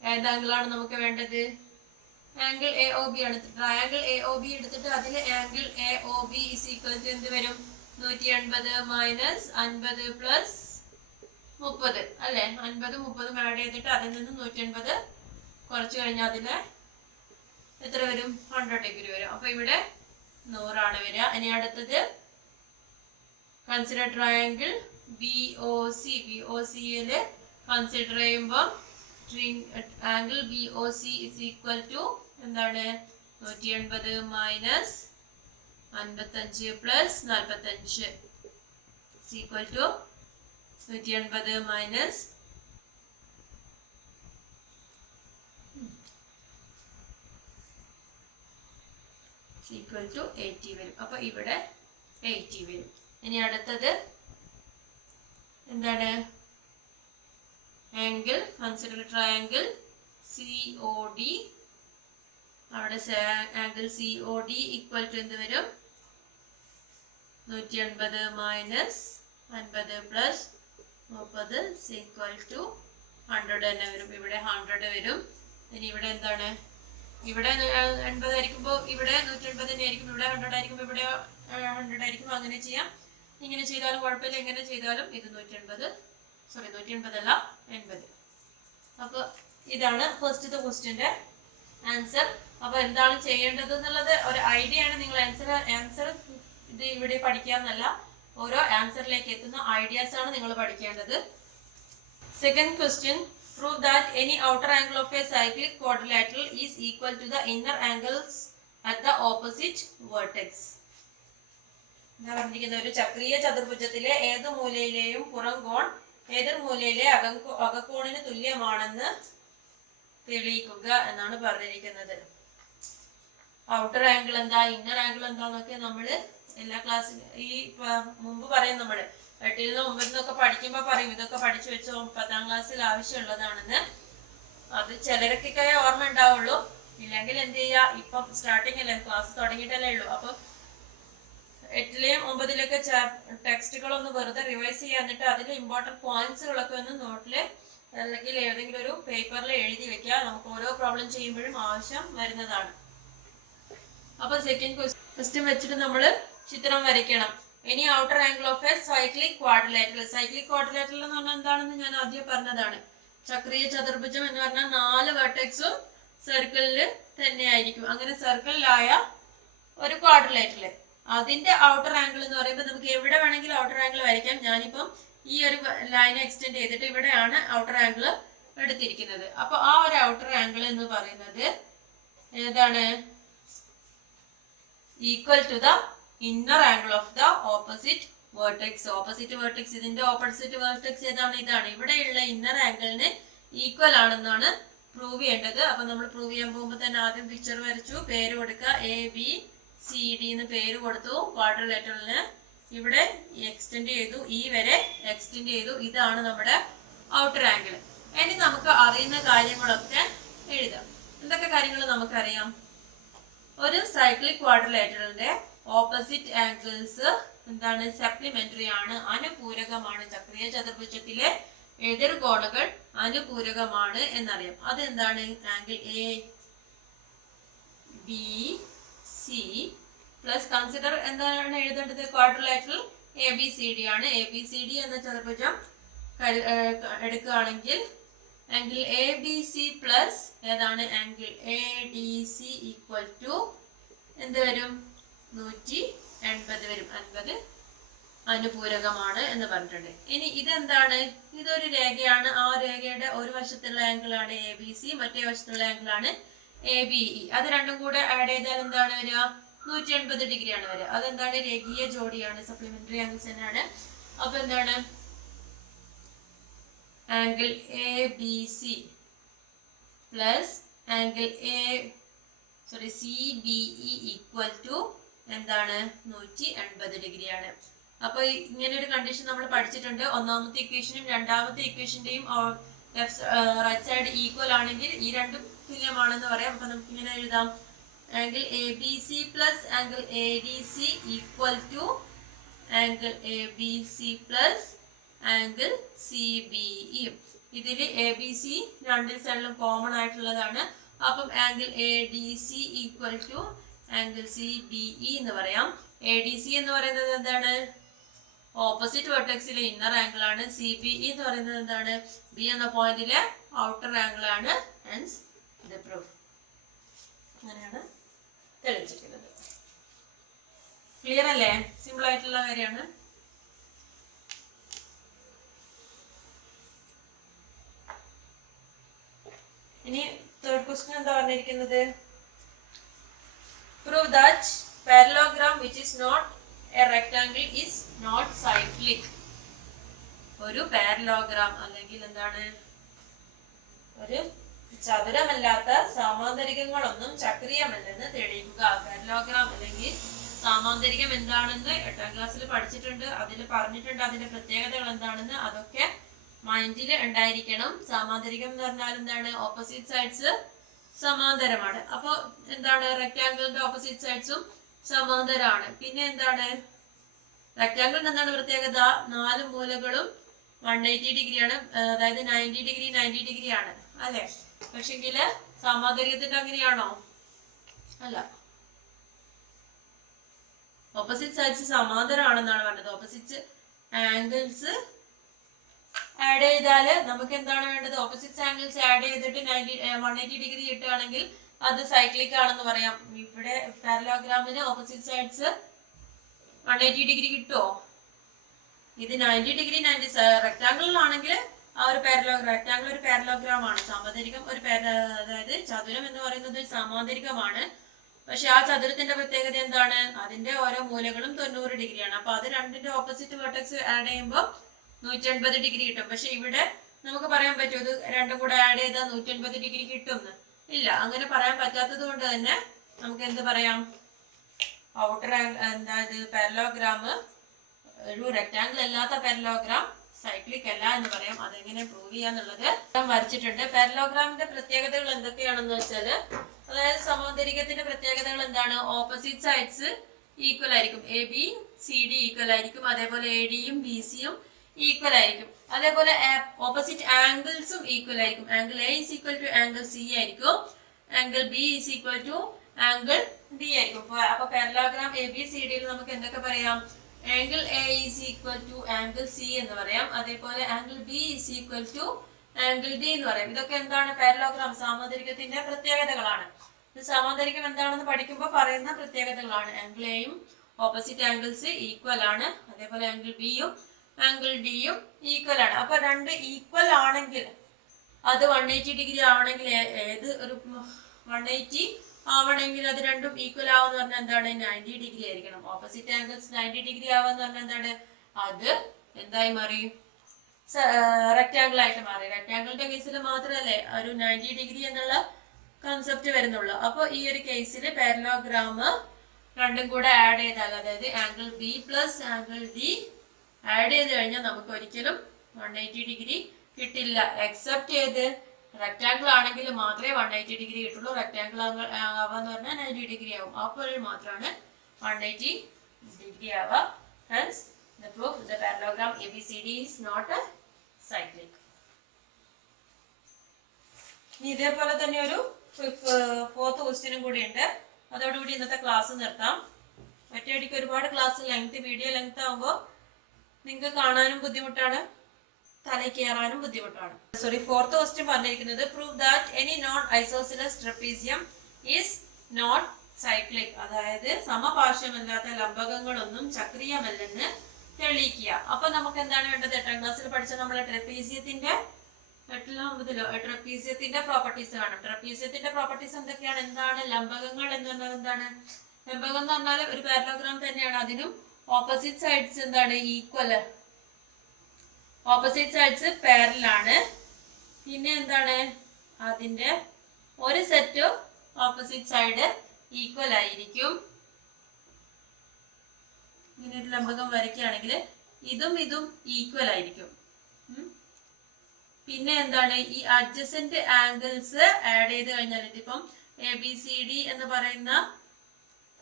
ഏതാങ്കിളാണ് നമുക്ക് വേണ്ടത്? ആംഗിൾ എ ഒ ബി ആണ്. ട്രയാംഗിൾ എ ഒ ബി എടുത്തിട്ട് അതിൽ angle A O B is equal to എന്ത് വരും? 180 മൈനസ് 50 പ്ലസ് 30 അല്ലെ? 50 30 ആഡ് ചെയ്തിട്ട് അതിൽ നിന്ന് 180 കുറച്ച് കഴിഞ്ഞാൽ അതിന് എത്ര വരും? 100 ഡിഗ്രി വരും. അപ്പൊ ഇവിടെ 100 വരിക. ഇനി അടുത്തത് കൺസിഡർ ട്രയാങ്കിൾ BOC കൺസിഡർ ചെയ്യുമ്പോൾ angle BOC is equal to എന്താണ് 180 minus 55 plus 45 equal to 180 minus equal to 80 വരും. അപ്പൊ ഇവിടെ 80 വരും. ഇനി അടുത്തത് എന്താണ് ആംഗിൾ കൺസിഡർ ട്രയാങ്കിൾ COD. അവിടെ ആംഗിൾ COD ഈക്വൽ ടു എന്ത് വരും 180 മൈനസ് 50 പ്ലസ് 30 ഈക്വൽ ടു 100 തന്നെ വരും. ഇവിടെ 100 വരും. ഇനി ഇവിടെ എന്താണ് ഇവിടെ 80 ആയിരിക്കുമ്പോൾ ഇവിടെ 180 തന്നെ ആയിരിക്കും. ഇവിടെ 100 ആയിരിക്കുമ്പോൾ ഇവിടെ 100 ആയിരിക്കും. അങ്ങനെ ചെയ്യാം. ഇങ്ങനെ ചെയ്താലും കുഴപ്പമില്ല, എങ്ങനെ ചെയ്താലും ഇത് 180 അല്ല 80. അപ്പൊ ഇതാണ് ഫസ്റ്റത്തെ ക്വസ്റ്റ്യന്റെ ആൻസർ. അപ്പൊ എന്താണ് ചെയ്യേണ്ടത് എന്നുള്ളത് ഒരു ഐഡിയ ആണ്. നിങ്ങൾ ആൻസർ ഇത് ഇവിടെ പഠിക്കാന്നല്ല, ഓരോ ആൻസറിലേക്ക് എത്തുന്ന ഐഡിയാസ് ആണ് നിങ്ങൾ പഠിക്കേണ്ടത്. Second question, prove that any outer angle of a cyclic quadrilateral is equal to the inner angles at the opposite vertex. ഒരു ചക്രീയ ചതുർഭുജത്തിലെ ഏത് മൂലയിലെയും പുറം കോൺ എതിർ മൂലയിലെ അകക്കോണിന് തുല്യമാണെന്ന് തെളിയിക്കുക എന്നാണ് പറഞ്ഞിരിക്കുന്നത്. ഔട്ടർ ആംഗിൾ എന്താ, ഇന്നർ ആംഗിൾ എന്താന്നൊക്കെ നമ്മള് എല്ലാ ക്ലാസ്സിലും ഈ മുമ്പ് പറയും. നമ്മള് 8ൽ നിന്നും 9ൽ നിന്നൊക്കെ പഠിക്കുമ്പോ പറയും ഇതൊക്കെ പഠിച്ചു വെച്ചോ, 10ാം ക്ലാസ്സിൽ ആവശ്യമുള്ളതാണെന്ന്. അത് ചിലരൊക്കെ ഓർമ്മ ഉണ്ടാവുള്ളൂ. ഇല്ലെങ്കിൽ എന്ത് ചെയ്യാ, ഇപ്പം സ്റ്റാർട്ടിങ് അല്ലേ, ക്ലാസ് തുടങ്ങിയിട്ടല്ലേ ഉള്ളൂ. അപ്പൊ 8ലെയും 9ലൊക്കെ ടെക്സ്റ്റുകളൊന്ന് വെറുതെ റിവൈസ് ചെയ്യാൻ, എന്നിട്ട് അതിലെ ഇമ്പോർട്ടന്റ് പോയിന്റ്സുകളൊക്കെ ഒന്ന് നോട്ടില് അല്ലെങ്കിൽ ഏതെങ്കിലും ഒരു പേപ്പറിൽ എഴുതി വെക്കുക. നമുക്ക് ഓരോ പ്രോബ്ലം ചെയ്യുമ്പോഴും ആവശ്യം വരുന്നതാണ്. അപ്പൊ സെക്കൻഡ് ക്വസ്റ്റ്യൻ വെച്ചിട്ട് നമ്മള് ചിത്രം വരയ്ക്കണം. ഇനി outer angle of A cyclic quadrilateral. Cyclic quadrilateral എന്ന് പറഞ്ഞാൽ എന്താണെന്ന് ഞാൻ ആദ്യം പറഞ്ഞതാണ്. ചക്രീയ ചതുർഭുജം എന്ന് പറഞ്ഞാൽ 4 വെർട്ടെക്സും സർക്കിളിൽ തന്നെ ആയിരിക്കും. അങ്ങനെ സർക്കിളിലായ ഒരു ക്വാഡ്രിലാറ്ററൽ, അതിന്റെ ഔട്ടർ ആംഗിൾ എന്ന് പറയുമ്പോൾ നമുക്ക് എവിടെ വേണമെങ്കിലും ഔട്ടർ ആംഗിൾ വരയ്ക്കാം. ഞാനിപ്പം ഈ ഒരു ലൈൻ എക്സ്റ്റെൻഡ് ചെയ്തിട്ട് ഇവിടെയാണ് ഔട്ടർ ആംഗിൾ എടുത്തിരിക്കുന്നത്. അപ്പൊ ആ ഒരു ഔട്ടർ ആംഗിൾ എന്ന് പറയുന്നത് ഏതാണ്, equal to the inner angle of the opposite vertex. Opposite vertex, ഇതിന്റെ ഓപ്പോസിറ്റ് വേർട്ടെക്സ് ഏതാണ്, ഇതാണ്. ഇവിടെയുള്ള ഇന്നർ ആംഗിളിന് ഈക്വൽ ആണെന്നാണ് പ്രൂവ് ചെയ്യേണ്ടത്. അപ്പൊ നമ്മൾ പ്രൂവ് ചെയ്യാൻ പോകുമ്പോൾ തന്നെ ആദ്യം പിക്ചർ വരച്ചു, പേര് കൊടുക്കുക, ABCD എന്ന് പേര് കൊടുത്തു. ക്വാഡ്രിലാറ്ററലിന് ഇവിടെ എക്സ്റ്റെൻഡ് ചെയ്തു, ഈ വരെ എക്സ്റ്റെൻഡ് ചെയ്തു. ഇതാണ് നമ്മുടെ ഔട്ടർ ആംഗിൾ. ഇനി നമുക്ക് അറിയുന്ന കാര്യങ്ങളൊക്കെ എഴുതാം. എന്തൊക്കെ കാര്യങ്ങൾ നമുക്കറിയാം? ഒരു സൈക്ലിക് ക്വാഡ്രിലാറ്ററലിന്റെ ഓപ്പോസിറ്റ് ആംഗിൾസ് എന്താണ്, സപ്ലിമെന്ററി ആണ്, അനുപൂരകമാണ്. ചക്രീയ ചതുർഭുജത്തിലെ എതിർ കോണുകൾ അനുപൂരകമാണ് എന്നറിയാം. അതെന്താണ്, ആംഗിൾ ABC പ്ലസ് കൺസിഡർ എന്താണ് എഴുതേണ്ടത്, ക്വാഡ്രിലാറ്ററൽ ABCD ആണ്. ABCD എന്ന ചതുർഭുജം എടുക്കുകയാണെങ്കിൽ ആംഗിൾ ABC പ്ലസ് ഏതാണ്, ആംഗിൾ ADC ഈക്വൽ ടു എന്ത് വരും, 180 വരും. 50 അനുപൂരകമാണ് എന്ന് പറഞ്ഞിട്ടുണ്ട്. ഇനി ഇതെന്താണ്, ഇതൊരു രേഖയാണ്. ആ രേഖയുടെ ഒരു വശത്തുള്ള ആംഗിൾ ആണ് ABC, മറ്റേ വശത്തുള്ള ആംഗിൾ ആണ് ABE. അത് രണ്ടും കൂടെ ആഡ് ചെയ്താൽ എന്താണ് വരിക, 180 ഡിഗ്രി ആണ് വരിക. അതെന്താണ്, രേഖീയ ജോഡിയാണ്, സപ്ലിമെന്ററി ആംഗിൾസ് തന്നെയാണ്. അപ്പൊ എന്താണ്, angle ABC plus angle CBE equal to എന്താണ്, 180 ഡിഗ്രിയാണ്. അപ്പൊ ഇങ്ങനെ ഒരു കണ്ടീഷൻ നമ്മൾ പഠിച്ചിട്ടുണ്ട്. ഒന്നാമത്തെ ഇക്വേഷനും രണ്ടാമത്തെ ഇക്വേഷന്റെയും റൈറ്റ് സൈഡ് ഈക്വൽ ആണെങ്കിൽ ഈ രണ്ടും തുല്യമാണെന്ന് പറയാം. അപ്പൊ നമുക്ക് ഇങ്ങനെ എഴുതാം, angle ABC plus angle ADC equal to angle ABC plus angle CBE. ഇതിൽ ABC രണ്ട് സൈഡിലും കോമൺ ആയിട്ടുള്ളതാണ്. അപ്പം angle ADC equal to angle CBE എന്ന് പറയാം. ADC എന്ന് പറയുന്നത് എന്താണ്, ഓപ്പോസിറ്റ് വെർട്ടെക്സിലെ ഇന്നർ ആംഗിൾ ആണ്. CBE എന്ന് പറയുന്നത് എന്താണ്, B എന്ന പോയിന്റിലെ ഔട്ടർ ആംഗിൾ ആണ്. Hence the proof. അങ്ങനെയാണ് തെളിയിച്ചിരിക്കുന്നത്. ക്ലിയർ അല്ലേ? സിമ്പിൾ ആയിട്ടുള്ള കാര്യമാണ്. ഇനി തേർഡ് ക്വസ്റ്റ്യൻ എന്താ പറഞ്ഞിരിക്കുന്നത്? Prove that parallelogram which is not a rectangle is not cyclic. ഒരു പാരലോഗ്രാം അല്ലെങ്കിൽ എന്താണ്, ഒരു ചതുരമല്ലാത്ത സമാന്തരികങ്ങളൊന്നും ചക്രീയമല്ലെന്ന് തെളിയിക്കുക. പാരലോഗ്രാം അല്ലെങ്കിൽ സാമാന്തരികം എന്താണെന്ന് 8ാം ക്ലാസ്സിൽ പഠിച്ചിട്ടുണ്ട്. അതിൽ പറഞ്ഞിട്ടുണ്ട് അതിന്റെ പ്രത്യേകതകൾ എന്താണെന്ന്. അതൊക്കെ മൈൻഡിൽ ഉണ്ടായിരിക്കണം. സാമാന്തരികം എന്ന് പറഞ്ഞാൽ എന്താണ്? ഓപ്പോസിറ്റ് സൈഡ്സ് സമാന്തരമാണ്. അപ്പൊ എന്താണ്? റെക്ടാംഗിളിന്റെ ഓപ്പോസിറ്റ് സൈഡ്സും സമാന്തരമാണ്. പിന്നെ എന്താണ്? റെക്ടാംഗിളിന് എന്താണ് പ്രത്യേകത? 4 മൂലകളും 180 ഡിഗ്രിയാണ്. അതായത് 90 ഡിഗ്രി 90 ഡിഗ്രി ആണ് അല്ലെ? പക്ഷെങ്കില് സാമാന്തരികത്തിന്റെ അങ്ങനെയാണോ? അല്ല. ഓപ്പോസിറ്റ് സൈഡ്സ് സമാന്തരമാണെന്നാണ് പറഞ്ഞത്. ഓപ്പോസിറ്റ് ആംഗിൾസ് ആഡ് ചെയ്താല് നമുക്ക് എന്താണ് വേണ്ടത്? ഓപ്പോസിറ്റ് ആംഗിൾസ് ആഡ് ചെയ്തിട്ട് 180 ഡിഗ്രി കിട്ടുകയാണെങ്കിൽ അത് സൈക്ലിക് ആണെന്ന് പറയാം. ഇവിടെ പാരലോഗ്രാമിന് ഓപ്പോസിറ്റ് സൈഡ്സ് 180 ഡിഗ്രി കിട്ടുമോ? ഇത് 90 ഡിഗ്രി 90 റെക്ടാംഗിളിലാണെങ്കിൽ ആ ഒരു റെക്ടാംഗിൾ ഒരു പാരലോഗ്രാം ആണ്. സാമാന്തരികം ഒരു അതായത് ചതുരം എന്ന് പറയുന്നത് ഒരു സമാന്തരികമാണ്. പക്ഷെ ആ ചതുരത്തിന്റെ പ്രത്യേകത എന്താണ്? അതിന്റെ ഓരോ മൂലകളും 90 ഡിഗ്രിയാണ്. അപ്പൊ അത് രണ്ടിന്റെ ഓപ്പോസിറ്റ് വെർട്ടെക്സ് ആഡ് ചെയ്യുമ്പോൾ 180 ഡിഗ്രി കിട്ടും. പക്ഷെ ഇവിടെ നമുക്ക് പറയാൻ പറ്റും ഇത് രണ്ടും കൂടെ ആഡ് ചെയ്താൽ 180 ഡിഗ്രി കിട്ടുമെന്ന്? ഇല്ല. അങ്ങനെ പറയാൻ പറ്റാത്തത് കൊണ്ട് തന്നെ നമുക്ക് എന്ത് പറയാം? ഔട്ടർ അതായത് പാരലോഗ്രാം ഒരു റെക്ടാംഗിൾ അല്ലാത്ത പാരലോഗ്രാം സൈക്ലിക് അല്ല എന്ന് പറയാം. അതെങ്ങനെ പ്രൂവ് ചെയ്യാന്നുള്ളത് വരച്ചിട്ടുണ്ട്. പാരലോഗ്രാമിന്റെ പ്രത്യേകതകൾ എന്തൊക്കെയാണെന്ന് വെച്ചാൽ, അതായത് സമാന്തരികത്തിന്റെ പ്രത്യേകതകൾ എന്താണ്? ഓപ്പോസിറ്റ് സൈഡ്സ് ഈക്വൽ ആയിരിക്കും. A B C D equal ആയിരിക്കും. അതേപോലെ എ ഡിയും ബി സിയും ഈക്വൽ ആയിരിക്കും. അതേപോലെ ഓപ്പോസിറ്റ് ആംഗിൾസും ഈക്വൽ ആയിരിക്കും. Angle A is equal to angle C ആയിരിക്കും. Angle B is equal to angle D ആയിരിക്കും. അപ്പൊ പാരലോഗ്രാം എ ബി സി ഡിയിൽ നമുക്ക് എന്തൊക്കെ പറയാം? Angle A is equal to angle C എന്ന് പറയാം. അതേപോലെ angle B is equal to angle D എന്ന് പറയാം. ഇതൊക്കെ എന്താണ്? പാരലോഗ്രാം സാമാന്തരികത്തിന്റെ പ്രത്യേകതകളാണ്. ഇത് സാമാന്തരികം എന്താണെന്ന് പഠിക്കുമ്പോൾ പറയുന്ന പ്രത്യേകതകളാണ്. ആംഗിൾ എയും ഓപ്പോസിറ്റ് ആംഗിൾസ് ഈക്വൽ ആണ്. അതേപോലെ ആംഗിൾ ബിയും ആംഗിൾ ഡിയും ഈക്വൽ ആണ്. അപ്പൊ രണ്ട് ഈക്വൽ ആണെങ്കിൽ അത് 180 ഡിഗ്രി ആവണമെങ്കിൽ ഏത് ഒരു 180 ആവണമെങ്കിൽ അത് രണ്ടും ഈക്വൽ ആവെന്ന് പറഞ്ഞാൽ എന്താണ്? 90 ഡിഗ്രി ആയിരിക്കണം. ഓപ്പോസിറ്റ് ആംഗിൾസ് 90 ഡിഗ്രി ആവാന്ന് പറഞ്ഞാൽ എന്താണ്? അത് എന്തായി മാറി? റെക്ടാംഗിൾ ആയിട്ട് മാറി. റെക്ടാംഗിളിന്റെ കേസിൽ മാത്രമല്ലേ ഒരു 90 ഡിഗ്രി എന്നുള്ള കൺസെപ്റ്റ് വരുന്നുള്ളൂ. അപ്പൊ ഈ ഒരു കേസിൽ പാരലോഗ്രാം രണ്ടും കൂടെ ആഡ് ചെയ്താൽ, അതായത് angle B plus angle D add ചെയ്ത് കഴിഞ്ഞാൽ നമുക്ക് ഒരിക്കലും 180 ഡിഗ്രി കിട്ടില്ല. എക്സെപ്റ്റ് ചെയ്ത് റെക്ടാംഗിൾ ആണെങ്കിൽ മാത്രമേ 180 ഡിഗ്രി കിട്ടുള്ളൂ. റെക്ടാംഗിൾ ആവാന്ന് പറഞ്ഞാൽ 90 ഡിഗ്രി ആവും. അപ്പോൾ മാത്രമാണ് 180 ഡിഗ്രി ആവുക. Hence, the proof the parallelogram ABCD is not a cyclic. ഇതേപോലെ തന്നെ ഒരു ഫോർത്ത് ക്വസ്റ്റ്യനും കൂടി ഉണ്ട്. അതോടുകൂടി ഇന്നത്തെ ക്ലാസ് നിർത്താം. ഒറ്റയടിക്ക് ഒരുപാട് ക്ലാസ് വീഡിയോ ലെങ്ത് ആകുമ്പോൾ നിങ്ങൾക്ക് കാണാനും ബുദ്ധിമുട്ടാണ്, തലയ്ക്ക് കയറാനും ബുദ്ധിമുട്ടാണ്. ഫോർത്ത് ക്വസ്റ്റ്യൻ പറഞ്ഞിരിക്കുന്നത് prove that any non isosceles trapezium is not cyclic. അതായത് സമപാർശ്വമല്ലാത്ത ലംബകങ്ങളൊന്നും ചക്രീയമല്ലെന്ന് തെളിയിക്കുക. അപ്പൊ നമുക്ക് എന്താണ് വേണ്ടത്? 8ാം ക്ലാസ്സിൽ പഠിച്ച നമ്മളെ ട്രപ്പീസിയത്തിന്റെ പ്രോപ്പർട്ടീസ് കാണും. ട്രപ്പീസിയത്തിന്റെ പ്രോപ്പർട്ടീസ് എന്തൊക്കെയാണ്? എന്താണ് ലംബകങ്ങൾ എന്ന് പറഞ്ഞാൽ എന്താണ്? ലംബകം എന്ന് പറഞ്ഞാൽ ഒരു പാരലോഗ്രാം തന്നെയാണ്. അതിനും ഓപ്പോസിറ്റ് സൈഡ്സ് എന്താണ്? ഈക്വൽ. ഓപ്പോസിറ്റ് സൈഡ്സ് പാരലാണ്. പിന്നെ എന്താണ്? അതിന്റെ ഒരു സെറ്റ് ഓപ്പോസിറ്റ് സൈഡ് ഈക്വൽ ആയിരിക്കും. ഇങ്ങനെ ഒരു ലംബകം വരയ്ക്കുകയാണെങ്കിൽ ഇതും ഇതും ഈക്വൽ ആയിരിക്കും. പിന്നെ എന്താണ്? ഈ അഡ്ജസന്റ് ആംഗിൾസ് ആഡ് ചെയ്ത് കഴിഞ്ഞാൽ, ഇതിപ്പം ABCD എന്ന് പറയുന്ന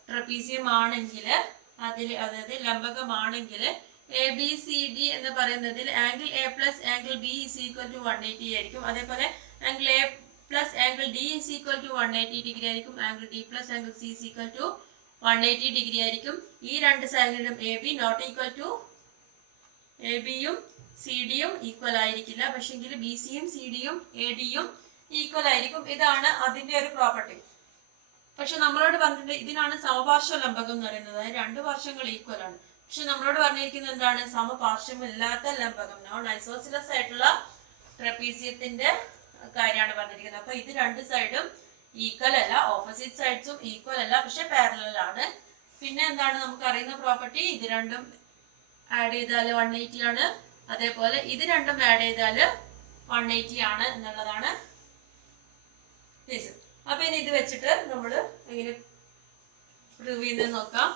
ട്രപ്പീസിയം ആണെങ്കിൽ അതിൽ, അതായത് ലംബകമാണെങ്കിൽ ABCD എന്ന് പറയുന്നതിൽ angle A plus angle B is equal to 180 ആയിരിക്കും. അതേപോലെ angle A plus angle D is equal to 180 degree ആയിരിക്കും. Angle D plus angle C is equal to 180 degree ആയിരിക്കും. ഈ രണ്ട് സൈഡിലും AB നോട്ട് ഈക്വൽ ടു ABയും CD യും ഈക്വൽ ആയിരിക്കില്ല. പക്ഷെങ്കിൽ BCയും CDയും ADയും ഈക്വൽ ആയിരിക്കും. ഇതാണ് അതിന്റെ ഒരു പ്രോപ്പർട്ടി. പക്ഷെ നമ്മളോട് പറഞ്ഞിട്ട് ഇതിനാണ് സമപാർശ്വ ലംബകം എന്ന് പറയുന്നത്, അതായത് രണ്ട് പാർശ്വങ്ങൾ ഈക്വൽ ആണ്. പക്ഷെ നമ്മളോട് പറഞ്ഞിരിക്കുന്നത് എന്താണ്? സമപാർശ്വമില്ലാത്ത ലംബകം, നോൺ ഐസോസിലസ് ആയിട്ടുള്ള ട്രപ്പീസിയത്തിന്റെ കാര്യമാണ് പറഞ്ഞിരിക്കുന്നത്. അപ്പൊ ഇത് രണ്ട് സൈഡും ഈക്വൽ അല്ല, ഓപ്പോസിറ്റ് സൈഡ്സും ഈക്വൽ അല്ല, പക്ഷെ പാരലൽ ആണ്. പിന്നെ എന്താണ് നമുക്ക് അറിയുന്ന പ്രോപ്പർട്ടി? ഇത് രണ്ടും ആഡ് ചെയ്താൽ 180 ആണ്, അതേപോലെ ഇത് രണ്ടും ആഡ് ചെയ്താൽ 180 ആണ് എന്നുള്ളതാണ്. അപ്പൊ ഇനി ഇത് വെച്ചിട്ട് നമ്മൾ എങ്ങനെ പ്രൂവ് ചെയ്യുന്നത് നോക്കാം.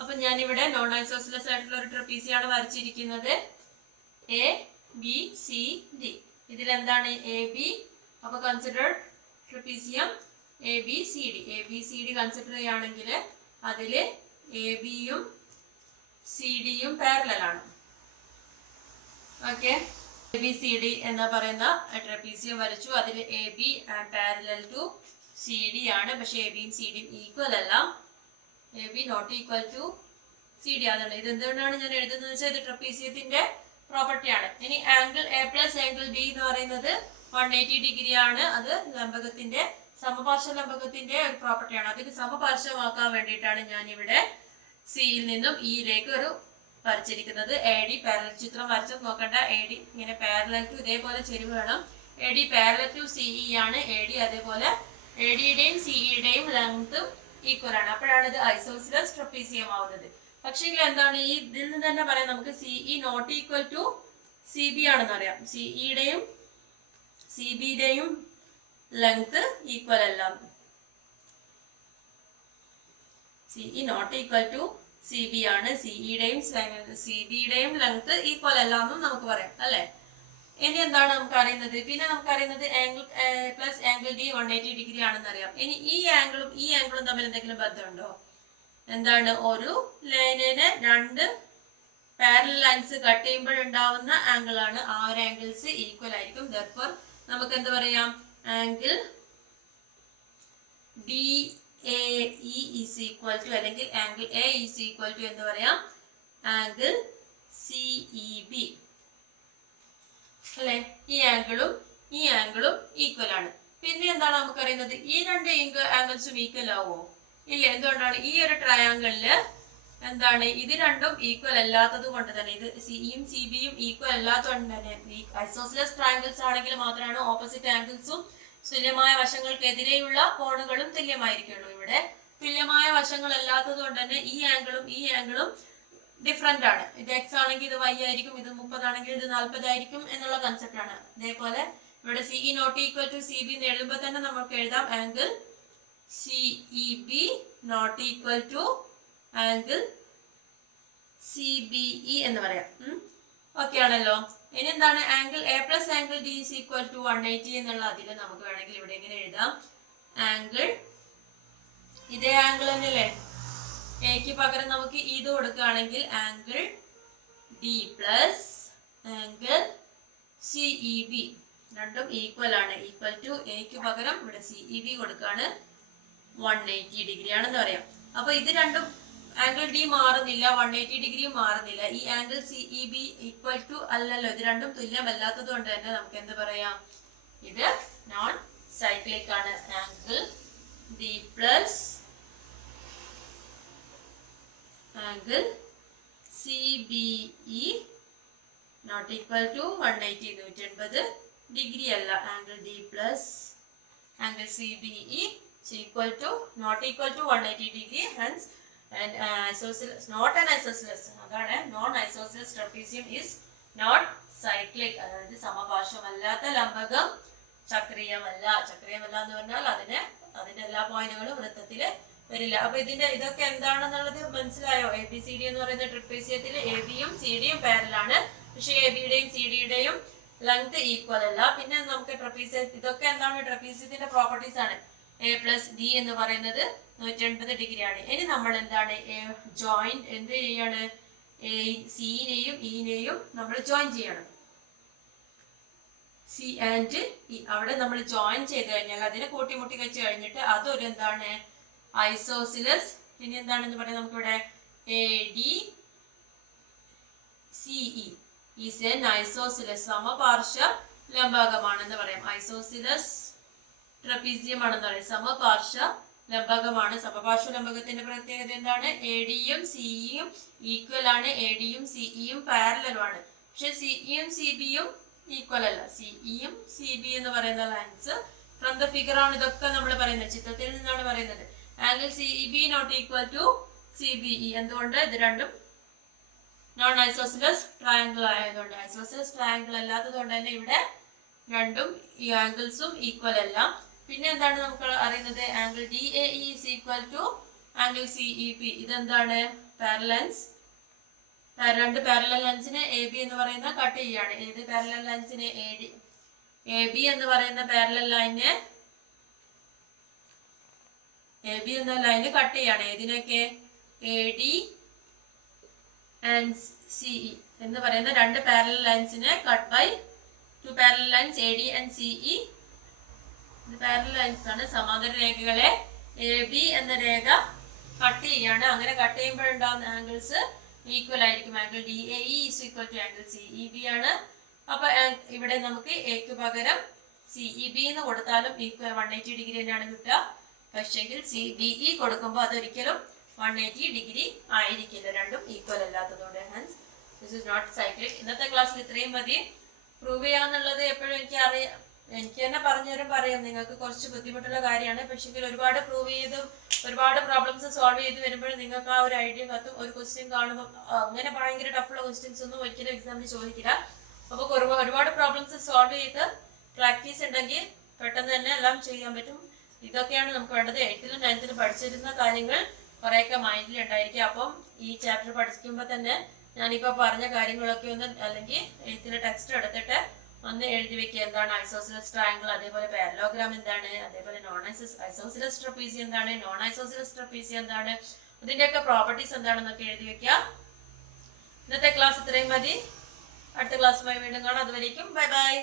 അപ്പൊ ഞാനിവിടെ നോൺ ഐസോസിലസ് ആയിട്ടുള്ള ഒരു ട്രപ്പീസിയാണ് വരച്ചിരിക്കുന്നത്. A B C D. ഇതിൽ എന്താണ് എ ബി? അപ്പൊ consider trapezium A B C D. A B C D consider ചെയ്യുകയാണെങ്കിൽ അതിൽ എ ബിയും സി ഡിയും പാരലൽ ആണ്. Okay, A B C D എന്ന് പറയുന്ന ട്രപ്പീസിയം വരച്ചു. അതിൽ A B parallel to C D ആണ്, പക്ഷെ എ ബിയും സി ഡിയും ഈക്വൽ അല്ല. A B not equal to C D ആണല്ലോ. ഇത് എന്തുകൊണ്ടാണ് ഞാൻ എഴുതുന്നത് വെച്ചാൽ ഇത് ട്രപ്പീസിയത്തിന്റെ പ്രോപ്പർട്ടിയാണ്. ഇനി angle A plus angle D എന്ന് പറയുന്നത് 180 ഡിഗ്രി ആണ്. അത് ലംബകത്തിന്റെ സമപാർശ്വ ലംബകത്തിന്റെ ഒരു പ്രോപ്പർട്ടിയാണ്. അതിന് സമപാർശ്വമാക്കാൻ വേണ്ടിയിട്ടാണ് ഞാൻ ഇവിടെ സിയിൽ നിന്നും ഇയിലേക്ക് ഒരു വരച്ചിരിക്കുന്നത്. എ ഡി പാരലൽ ചിത്രം വരച്ചത് നോക്കണ്ട. എ ഡി ഇങ്ങനെ പാരലൽ ടു ഇതേപോലെ ചെരിവ് വേണം. A D parallel to CE ആണ് എ ഡി. അതേപോലെ എ ഡിയുടെയും സിഇയുടെയും ലെങ്ത്തും ഈക്വൽ ആണ്. അപ്പോഴാണ് ഇത് ഐസോസിലസ് ട്രപ്പീസിയം ആവുന്നത്. പക്ഷെങ്കിൽ എന്താണ് ഈ ഇതിൽ നിന്ന് തന്നെ പറയാം, നമുക്ക് CE not equal to C B ആണെന്ന് അറിയാം. സിഇയുടെയും സി ബിയുടെയും ലെങ്ത് ഈക്വൽ അല്ല. CE not equal to C B ആണ്. സിഇയുടെയും സി ബിയുടെയും ലെങ്ത് ഈക്വൽ അല്ല എന്നും നമുക്ക് പറയാം അല്ലെ. ഇനി എന്താണ് നമുക്ക് അറിയുന്നത്? പിന്നെ നമുക്ക് അറിയുന്നത് angle plus angle D 180 degree ആണെന്ന് അറിയാം. ഇനി ഈ ആംഗിളും തമ്മിൽ എന്തെങ്കിലും ബന്ധമുണ്ടോ? എന്താണ്? ഒരു ലൈനിനെ രണ്ട് പാരലൽ ലൈൻസ് കട്ട് ചെയ്യുമ്പോഴുണ്ടാവുന്ന ആംഗിൾ ആണ്. ആ ഒരു ആംഗിൾസ് ഈക്വൽ ആയിരിക്കും. ദർഫോർ നമുക്ക് എന്ത് പറയാം? Angle D A E is equal to, അല്ലെങ്കിൽ angle A is equal to എന്ന് പറയാം ആംഗിൾ സി ഇ ബി അല്ലെ. ഈ ആംഗിളും ഈക്വൽ ആണ്. പിന്നെ എന്താണ് നമുക്കറിയുന്നത്? ഈ രണ്ട് ആംഗിൾസും ഈക്വൽ ആവോ? ഇല്ല. എന്തുകൊണ്ടാണ്? ഈ ഒരു ട്രയാങ്കിളില് എന്താണ് ഇത് രണ്ടും ഈക്വൽ അല്ലാത്തത് കൊണ്ട് തന്നെ, ഇത് സിഇയും സി ബിയും ഈക്വൽ അല്ലാത്തതുകൊണ്ട് തന്നെ, ഐസോസിലസ് ട്രയാങ്കിൾസ് ആണെങ്കിൽ മാത്രമാണ് ഓപ്പോസിറ്റ് ആംഗിൾസും തുല്യമായ വശങ്ങൾക്കെതിരെയുള്ള കോണുകളും തുല്യമായിരിക്കുള്ളൂ. ഇവിടെ തുല്യമായ വശങ്ങൾ അല്ലാത്തത് കൊണ്ട് തന്നെ ഈ ആംഗിളും ഡിഫറെന്റ് ആണ്. ഇത് എക്സ് ആണെങ്കിൽ ഇത് വൈ ആയിരിക്കും, ഇത് 30 ആണെങ്കിൽ ഇത് 40 ആയിരിക്കും എന്നുള്ള കൺസെപ്റ്റ് ആണ്. അതേപോലെ ഇവിടെ CE not equal to C B എന്ന് എഴുതുമ്പോൾ തന്നെ നമുക്ക് എഴുതാം angle CE B not equal to angle C B E എന്ന് പറയാം. ഓക്കെ ആണല്ലോ. ഇനി എന്താണ്? Angle A plus angle D is equal to 180 എന്നുള്ള അതിൽ നമുക്ക് വേണമെങ്കിൽ ഇവിടെ എങ്ങനെ എഴുതാം? ആംഗിൾ ഇതേ ആംഗിൾ തന്നെയല്ലേ, എക്ക് പകരം നമുക്ക് ഇത് കൊടുക്കുകയാണെങ്കിൽ angle D plus angle CE B രണ്ടും ഈക്വൽ ആണ്. ഈക്വൽ ടു എക്ക് പകരം ഇവിടെ സിഇ ബി കൊടുക്കുകയാണ് 180 ഡിഗ്രി ആണെന്ന് പറയാം. അപ്പൊ ഇത് രണ്ടും ആംഗിൾ ഡി മാറുന്നില്ല, 180 ഡിഗ്രിയും മാറുന്നില്ല. ഈ angle CE B equal to അല്ലല്ലോ, ഇത് രണ്ടും തുല്യമല്ലാത്തത് കൊണ്ട് തന്നെ നമുക്ക് എന്ത് പറയാം? ഇത് നോൺ സൈക്ലിക് ആണ്. Angle D plus angle C B E not equal to 180 180 degree അല്ല. Angle D plus angle C B E equal to not equal to 180 degree. Hence and isosceles not an isosceles, അതാണ് non isosceles trapezium is not cyclic. അതായത് സമപാർശ്വമല്ലാത്ത ലംബകം ചക്രീയമല്ല എന്ന് പറഞ്ഞാൽ അതിന്റെ എല്ലാ പോയിന്റുകളും വൃത്തത്തിൽ വരില്ല. അപ്പൊ ഇതൊക്കെ എന്താണെന്നുള്ളത് മനസ്സിലായോ? എ ബി സി ഡി എന്ന് പറയുന്ന ട്രപ്പീസിയത്തിൽ എ ബിയും സി ഡിയും പാരലാണ്, പക്ഷെ എ ബിയുടെയും സി ഡിയുടെയും ലെങ്ത് ഈക്വൽ അല്ല. പിന്നെ നമുക്ക് ഇതൊക്കെ എന്താണ്? ട്രപ്പീസിയത്തിന്റെ പ്രോപ്പർട്ടീസ് ആണ്. എ പ്ലസ് ഡി എന്ന് പറയുന്നത് 180 ഡിഗ്രി ആണ്. ഇനി നമ്മൾ എന്താണ് ജോയിന്റ് എന്ത് ചെയ്യാണ്? സിനെയും ഇനെയും നമ്മൾ ജോയിൻ ചെയ്യണം. സി ആൻഡ് ഇ അവിടെ നമ്മൾ ജോയിൻ ചെയ്ത് കഴിഞ്ഞാൽ അതിനെ കൂട്ടിമുട്ടി വെച്ച് കഴിഞ്ഞിട്ട് അതൊരു എന്താണ്? ഐസോസിലസ്. ഇനി എന്താണെന്ന് പറയാം നമുക്കിവിടെ A D C E is an isosceles, സമപാർശ്വ ലംബകമാണെന്ന് പറയാം. ഐസോസിലസ് ട്രപ്പീസിയം ആണെന്ന് പറയും, സമപാർശ്വ ലംബകമാണ്. സമപാർശ്വലംബകത്തിന്റെ പ്രത്യേകത എന്താണ്? എ ഡിയും സിഇയും ഈക്വൽ ആണ്, എ ഡിയും സിഇയും പാരലലും ആണ്. പക്ഷെ സിഇയും സി ബിയും ഈക്വൽ അല്ല. സിഇയും സി ബി എന്ന് പറയുന്ന ലൈൻസ് ഫ്രം ദ ഫിഗർ ആണ് ഇതൊക്കെ നമ്മൾ പറയുന്നത്, ചിത്രത്തിൽ നിന്നാണ് പറയുന്നത്. Angle CE B not equal to C B E. എന്തുകൊണ്ട്? ഇത് രണ്ടും നോൺ ഐസോസിലസ് ട്രയാങ്കിൾ ആയതുകൊണ്ട്. ഐസോസിലസ് ട്രയാങ്കിൾ അല്ലാത്തത് കൊണ്ട് തന്നെ ഇവിടെ രണ്ടും ഈ ആംഗിൾസും ഈക്വൽ അല്ല. പിന്നെ എന്താണ് നമുക്ക് അറിയുന്നത്? Angle D A E is equal to angle CE P. ഇതെന്താണ്? പാരലൻസ്. രണ്ട് പാരലൽ ലൈൻസിനെ എ ബി എന്ന് പറയുന്ന കട്ട് ചെയ്യാണ്. ഏത് പാരലൽ ലൈൻസിനെ? എ ബി എന്ന് പറയുന്ന പാരലൽ ലൈന് എ ബി എന്ന ലൈന് കട്ട് ചെയ്യാണ്. ഏതിനൊക്കെ? എ ഡി ആൻഡ് സിഇ എന്ന് പറയുന്ന രണ്ട് പാരലൽ ലൈൻസിനെ cut by two parallel lines A D and C E. Parallel lines ആണ്. സമാന്തര രേഖകളെ എ ബി എന്ന രേഖ കട്ട് ചെയ്യാണ്. അങ്ങനെ കട്ട് ചെയ്യുമ്പോഴുണ്ടാകുന്ന ആംഗിൾസ് ഈക്വൽ ആയിരിക്കും. Angle D A E is equal to angle CE B ആണ്. അപ്പൊ ഇവിടെ നമുക്ക് എക്ക് പകരം സിഇ ബി എന്ന് കൊടുത്താലും ഈക്വൽ 180 ഡിഗ്രി തന്നെയാണ് കിട്ടുക. പക്ഷെങ്കിൽ സി ബി ഇ കൊടുക്കുമ്പോൾ അതൊരിക്കലും 180 ഡിഗ്രി ആയിരിക്കില്ല, രണ്ടും ഈക്വൽ അല്ലാത്തതുകൊണ്ട്. Hence this is not cyclic. ഇന്നത്തെ ക്ലാസ്സിൽ ഇത്രയും മതി. പ്രൂവ് ചെയ്യാന്നുള്ളത് എപ്പോഴും എനിക്ക് തന്നെ പറഞ്ഞവരും പറയാം, നിങ്ങൾക്ക് കുറച്ച് ബുദ്ധിമുട്ടുള്ള കാര്യമാണ്. പക്ഷെങ്കിൽ ഒരുപാട് പ്രൂവ് ചെയ്ത് ഒരുപാട് പ്രോബ്ലംസ് സോൾവ് ചെയ്ത് വരുമ്പോൾ നിങ്ങൾക്ക് ആ ഒരു ഐഡിയ കത്തും. ഒരു ക്വസ്റ്റ്യൻ കാണുമ്പോൾ അങ്ങനെ ഭയങ്കര ടഫുള്ള ക്വസ്റ്റ്യൻസ് ഒന്നും ഒരിക്കലും എക്സാമിന് ചോദിക്കില്ല. അപ്പോൾ ഒരുപാട് പ്രോബ്ലംസ് സോൾവ് ചെയ്ത് പ്രാക്ടീസ് ഉണ്ടെങ്കിൽ പെട്ടെന്ന് തന്നെ എല്ലാം ചെയ്യാൻ പറ്റും. ഇതൊക്കെയാണ് നമുക്ക് വേണ്ടത്. 8th ലും 9th ലും പഠിച്ചിരുന്ന കാര്യങ്ങൾ കുറേയൊക്കെ മൈൻഡിൽ ഉണ്ടായിരിക്കും. അപ്പം ഈ ചാപ്റ്റർ പഠിക്കുമ്പോൾ തന്നെ ഞാനിപ്പോൾ പറഞ്ഞ കാര്യങ്ങളൊക്കെ ഒന്ന് അല്ലെങ്കിൽ 8th ലെ ടെക്സ്റ്റ് എടുത്തിട്ട് ഒന്ന് എഴുതി വെക്കുക. എന്താണ് ഐസോസിലസ് ട്രയാങ്കിൾ, അതേപോലെ പാരലോഗ്രാം എന്താണ്, അതേപോലെ ഐസോസിലസ് ട്രപ്പീസി എന്താണ്, നോൺ ഐസോസിലസ് ട്രപ്പീസി എന്താണ്, ഇതിന്റെയൊക്കെ പ്രോപ്പർട്ടീസ് എന്താണെന്നൊക്കെ എഴുതി വെക്കുക. ഇന്നത്തെ ക്ലാസ് ഇത്രയും മതി. അടുത്ത ക്ലാസ്സുമായി വീണ്ടും കാണാം. അതുവരേക്കും ബൈ ബൈ.